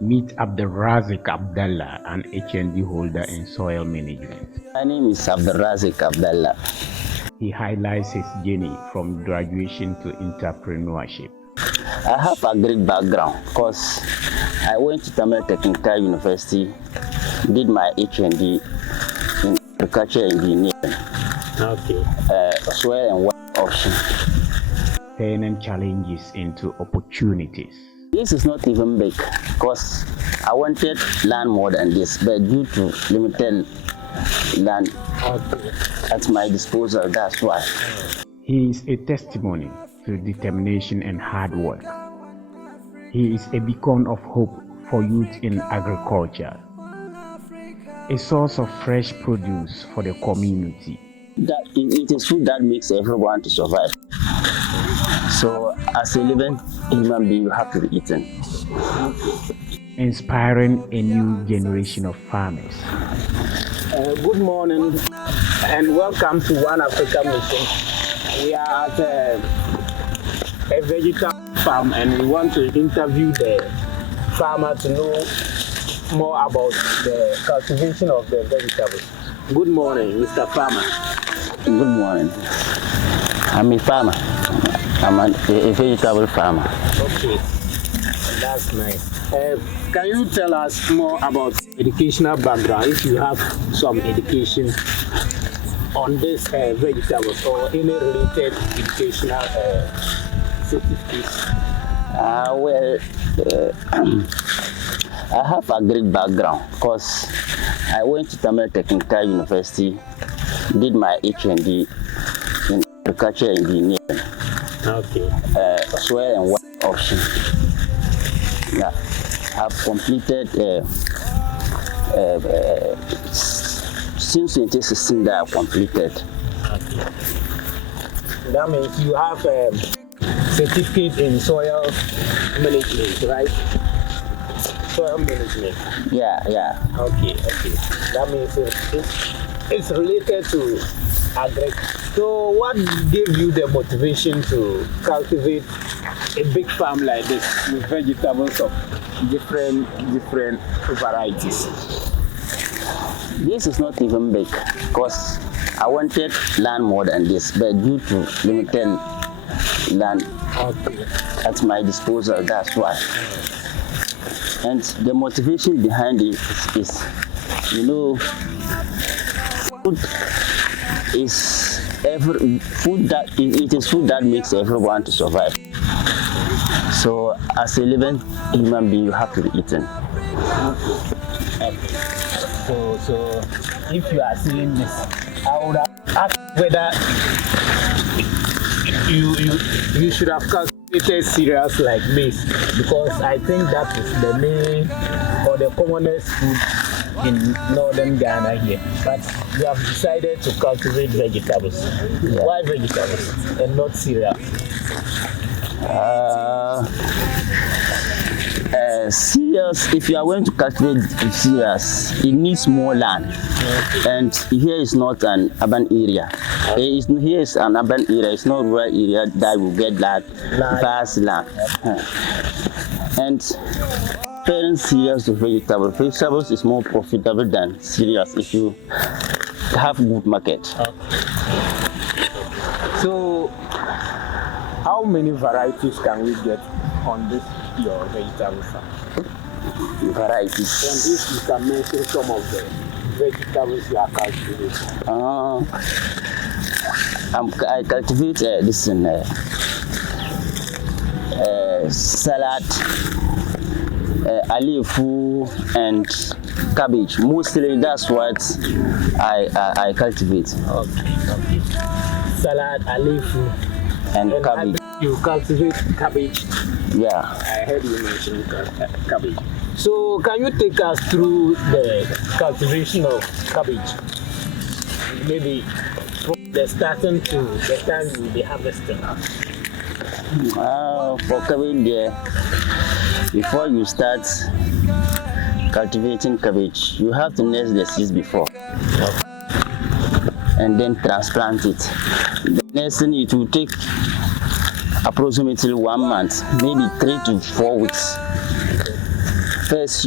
Meet Abdelrazik Abdallah, an HND holder in soil management. My name is Abdelrazik Abdallah. He highlights his journey from graduation to entrepreneurship. I have a great background because I went to Tamil Technical University, did my HND in agriculture engineering, Okay. soil and water option. Turning challenges into opportunities. This is not even big because I wanted land more than this, but due to limited land at my disposal, that's why. He is a testimony to determination and hard work. He is a beacon of hope for youth in agriculture, a source of fresh produce for the community. That it is food that makes everyone to survive. So as a living human being, you have to be eaten. Inspiring a new generation of farmers. Good morning and welcome to One Africa Mission. We are at a vegetable farm and we want to interview the farmer to know more about the cultivation of the vegetables. Good morning, Mr. Farmer. Good morning. I'm a farmer. I'm a vegetable farmer. Okay, that's nice. Can you tell us more about educational background, if you have some education on this vegetables or any related educational certificates? I have a great background because I went to Tamil Technical University, did my HND in agriculture engineering, Okay. soil and water option. Yeah, I've completed since 2016 that I've completed. That means you have a certificate in soil management, right? Soil management. Yeah. Okay. That means it's related to agri. So what gave you the motivation to cultivate a big farm like this with vegetables of different varieties? This is not even big because I wanted land more than this, but due to limited land at my disposal, that's why. And the motivation behind it is food is it is food that makes everyone to survive. So as a living human being, you have to be eaten. So if you are selling this, I would have asked whether you should have cultivated cereals like maize, because I think that is the main or the commonest food in northern Ghana here. But you have decided to cultivate vegetables. Yeah. Why vegetables and not cereal? Cereals, if you are going to cultivate cereals, it needs more land. And here is not an urban area. Here is an urban area, it's not rural area that will get that vast land. And comparing cereals to vegetables is more profitable than cereals if you have good market. So how many varieties can we get on this your vegetable farm? Varieties. And if you can mention some of the vegetables you are cultivating. I cultivate this in salad, alifu, and cabbage. Mostly that's what I cultivate. Okay. Salad, alifu, and cabbage. You cultivate cabbage. Yeah. I heard you mention cabbage. So can you take us through the cultivation of cabbage? Maybe from the starting to the time you will be harvesting. For cabbage there, before you start cultivating cabbage, you have to nurse the seeds before. And then transplant it. The nursing it will take approximately 1 month, maybe 3 to 4 weeks. First,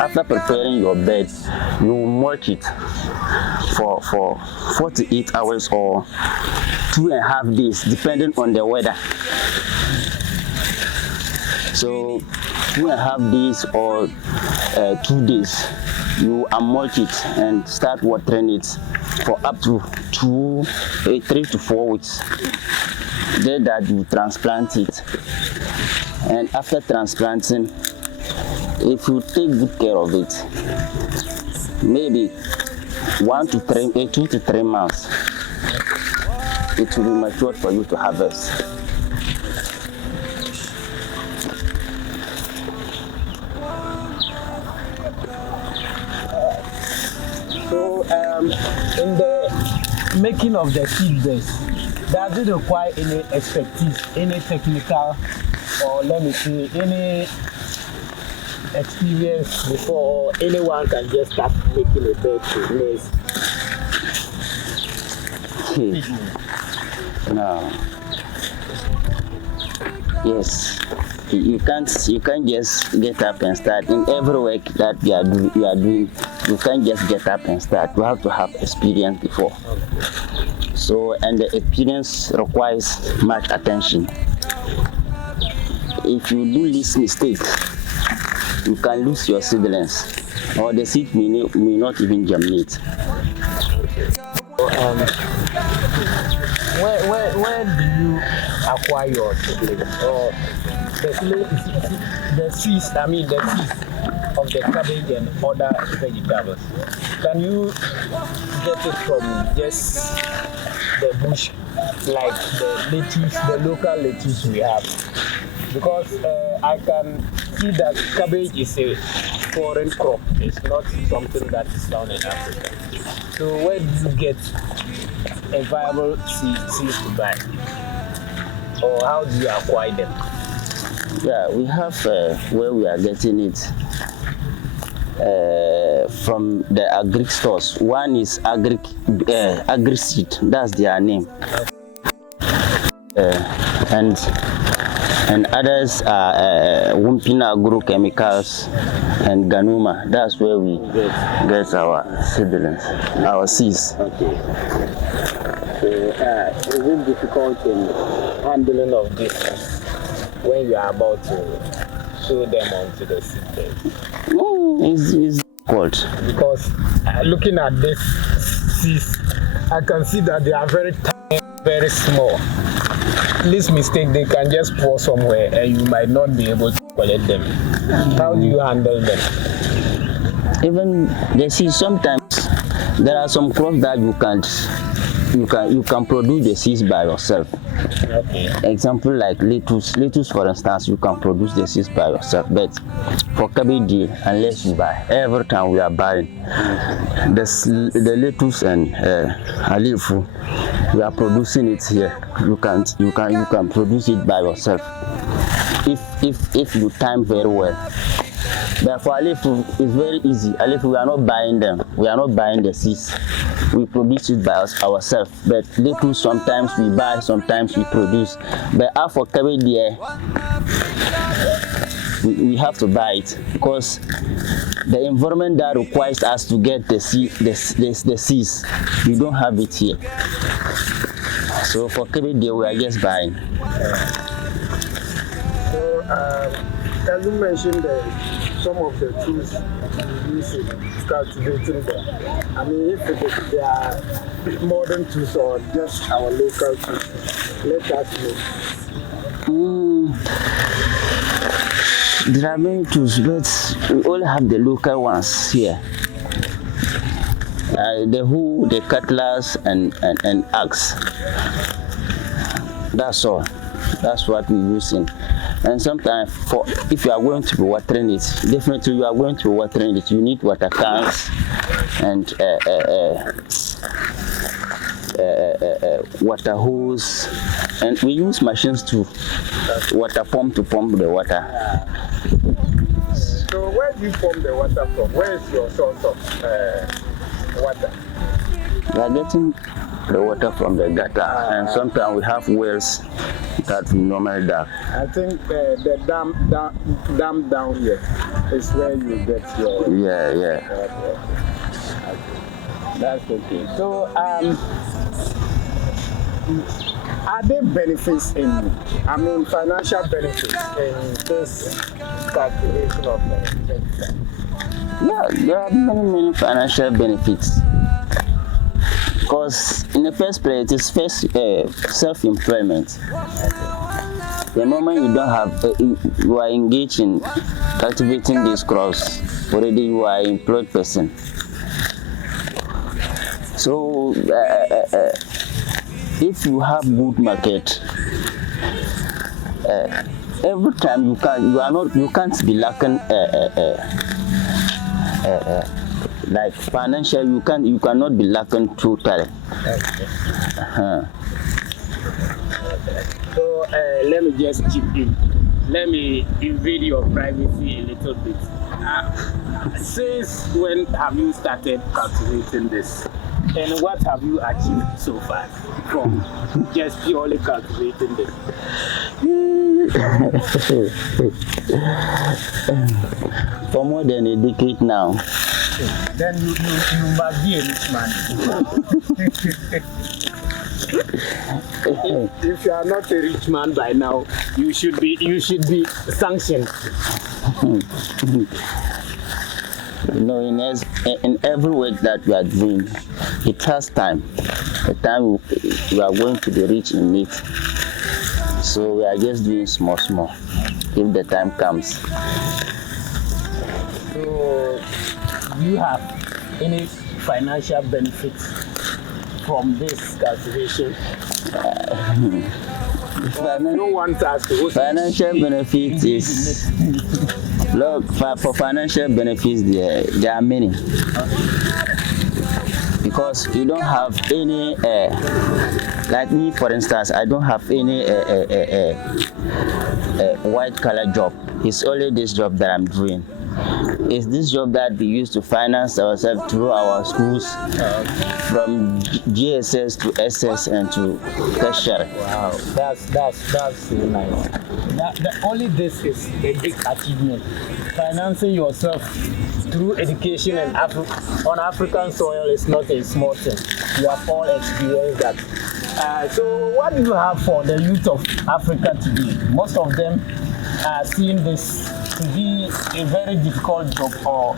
after preparing your bed, you mulch it for 48 hours or 2.5 days, depending on the weather. So 2.5 days or 2 days, you mulch it and start watering it for up to 3 to 4 weeks. Then that you transplant it, and after transplanting, if you take good care of it, maybe 2 to 3 months, it will be matured for you to harvest. So, in the making of the seed base, does it require any expertise, any technical, or let me say, any experience before anyone can just start making a bed to maize? No. Yes. You can't just get up and start. In every work that you are doing, you can't just get up and start. You have to have experience before. So, and the experience requires much attention. If you do this mistake, you can lose your seedlings, or the seed may not even germinate. Where do you acquire your seedlings? Or the seeds of the cabbage and other vegetables? Can you get it from just the bush, like the local lettuce we have? Because I can see that cabbage is a foreign crop. It's not something that is found in Africa. So where do you get a viable seeds to buy? Or how do you acquire them? Yeah, we have where we are getting it from the agri stores. One is agri seed, that's their name, and others are Wumpina Agrochemicals and Ganuma. That's where we get our seedlings, our seeds. Okay. So is it difficult in handling of this when you are about to sow them onto the seed bed? It's difficult. Because looking at this seeds, I can see that they are very tiny, very small. This mistake, they can just pour somewhere and you might not be able to collect them. How do you handle them? Even the seeds, sometimes there are some crops that you can produce the seeds by yourself. Okay. Example like lettuce for instance, you can produce the seeds by yourself, but for cabbage, unless you buy, every time we are buying the lettuce and alifu, we are producing it here. You can produce it by yourself if you time very well. But for alifu, it's very easy. Alifu, we are not buying them. We are not buying the seeds. We produce it by ourselves. But lettuce, sometimes we buy, sometimes we produce. But for cabbage, we have to buy it because the environment that requires us to get the seeds, we don't have it here. So for cabbage, we are just buying. So, as you mentioned, some of the tools you use in cultivating them. I mean, if they are modern tools or just our local tools, let us know. There are many tools, but we all have the local ones here. The hoe, the cutlass, and axe. That's all. That's what we use in. And sometimes, if you are going to be watering it, definitely you are going to be watering it. You need water cans and water hose, and we use machines to water pump to pump the water. So where do you pump the water from? Where is your source of water? We are getting the water from the gutter, and sometimes we have wells that we normally dig. I think the dam down here is where you get your. Yeah. Okay. That's okay. So, are there benefits financial benefits in this calculation of the Yeah, there are many financial benefits. Because in the first place, it is first self-employment. The moment you don't have, you are engaged in cultivating these crops, already you are an employed person. So, if you have good market, every time you can't be lacking like financial. You cannot be lacking totally. So let me just chip in. Let me invade your privacy a little bit. Since when have you started cultivating this? And what have you achieved so far from just purely cultivating this? For more than a decade now. Then you must be a rich man. If you are not a rich man by now, you should be sanctioned. You know, in every work that we are doing, it has time. The time we are going to be rich in it. So we are just doing small. If the time comes. So, do you have any financial benefits from this cultivation? No one has to. Financial benefits is. Look, for financial benefits, there are many. Because you don't have any, like me for instance, I don't have any white collar job. It's only this job that I'm doing. It's this job that we use to finance ourselves through our schools, from GSS to SS and to tertiary. Wow, that's so nice. Only this is a big achievement. Financing yourself through education and on African soil is not a small thing. You have all experienced that. So what do you have for the youth of Africa today? Most of them are seeing this to be a very difficult job or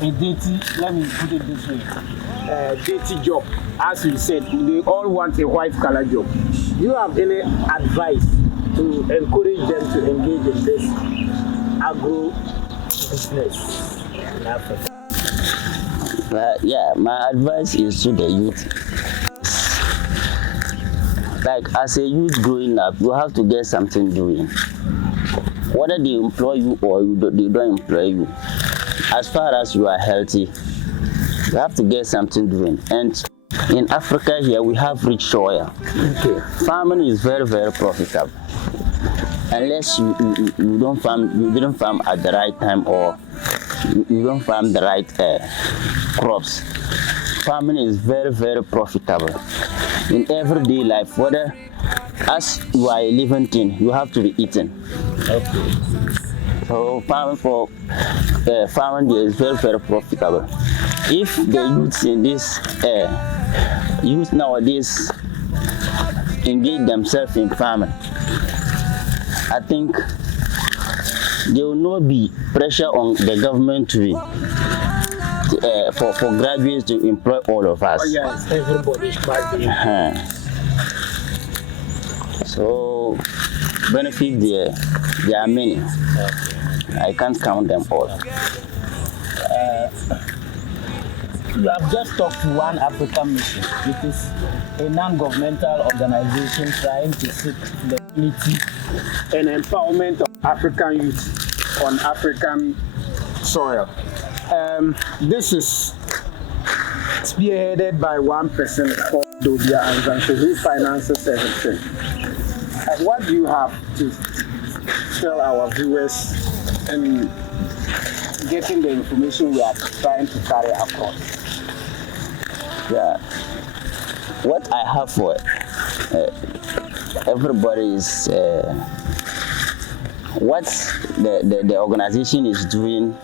a dirty, let me put it this way, dirty job. As you said, they all want a white collar job. Do you have any advice to encourage them to engage in this agro business in Africa? Yeah, my advice is to the youth. Like as a youth growing up, you have to get something doing. Whether they employ you or they don't employ you, as far as you are healthy, you have to get something doing. And in Africa here, we have rich soil. Okay. Farming is very profitable. Unless you didn't farm at the right time or you don't farm the right crops. Farming is very profitable. In everyday life, whether as you are a living thing, you have to be eaten. Okay. So farming there is very profitable. If the youths in this youth nowadays engage themselves in farming, I think there will not be pressure on the government for graduates to employ all of us. Oh yes, everybody should be. So benefits there are many. Okay. I can't count them all. You have just talked to One African Mission. It is a non-governmental organization trying to seek the unity and empowerment of African youth on African soil. This is spearheaded by one person called Dobia Anzanso, who finances everything. What do you have to tell our viewers in getting the information we are trying to carry across? Yeah, what I have for everybody is what the organization is doing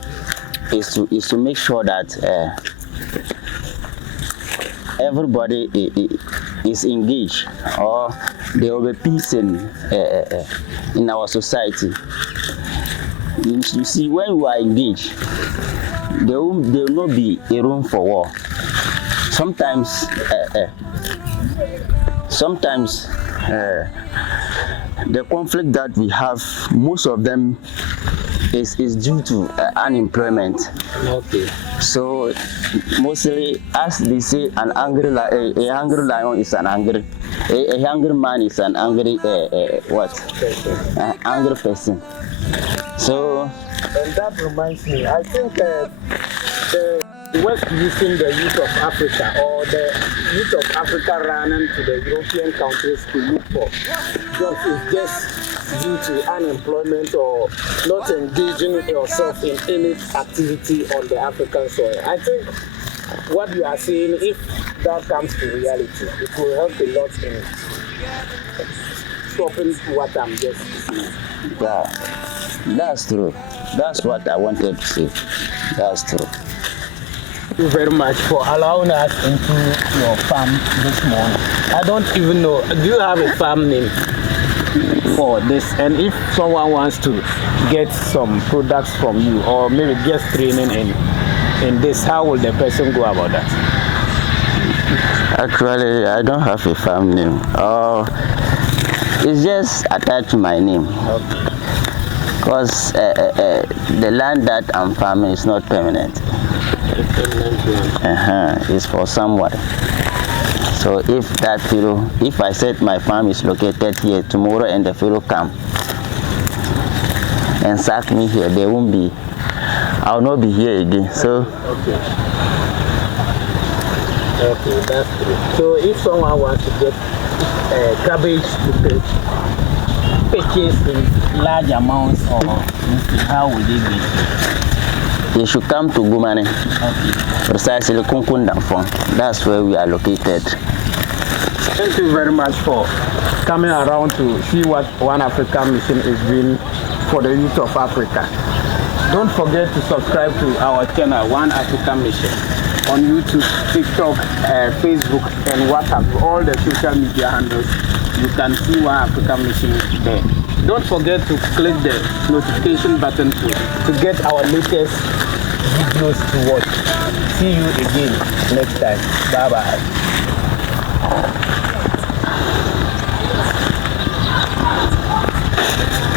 is to make sure that everybody is engaged, or there will be peace in our society. You see, when you are engaged, there will not be a room for war. Sometimes the conflict that we have, most of them is due to unemployment. Okay. So mostly, as they say, a hungry lion is an angry, a hungry man is an angry angry person. So, and that reminds me, I think the West using the youth of Africa, or the youth of Africa running to the European countries to look for jobs, is just due to unemployment or not engaging yourself in any activity on the African soil. I think what you are saying, if that comes to reality, it will help a lot in stopping what I'm just saying. yeah, that's true. That's what I wanted to say. That's true. Thank you very much for allowing us into your farm this morning. I don't even know, do you have a farm name for this? And if someone wants to get some products from you, or maybe just training in this, how will the person go about that? Actually, I don't have a farm name. It's just attached to my name. Okay. Because the land that I'm farming is not permanent. It's for someone. So if I said my farm is located here, tomorrow and the fellow come and sack me here, I'll not be here again. So Okay, that's true. So if someone wants to get cabbage to purchase in large amounts, or how would they get? they should come to Gumane, Okay. precisely Kunkundang Farm. That's where we are located. Thank you very much for coming around to see what One Africa Mission is doing for the youth of Africa. Don't forget to subscribe to our channel, One Africa Mission, on YouTube, TikTok, Facebook, and WhatsApp, all the social media handles. You can see One Africa Mission there. Don't forget to click the notification button to get our latest videos to watch. See you again next time. Bye-bye.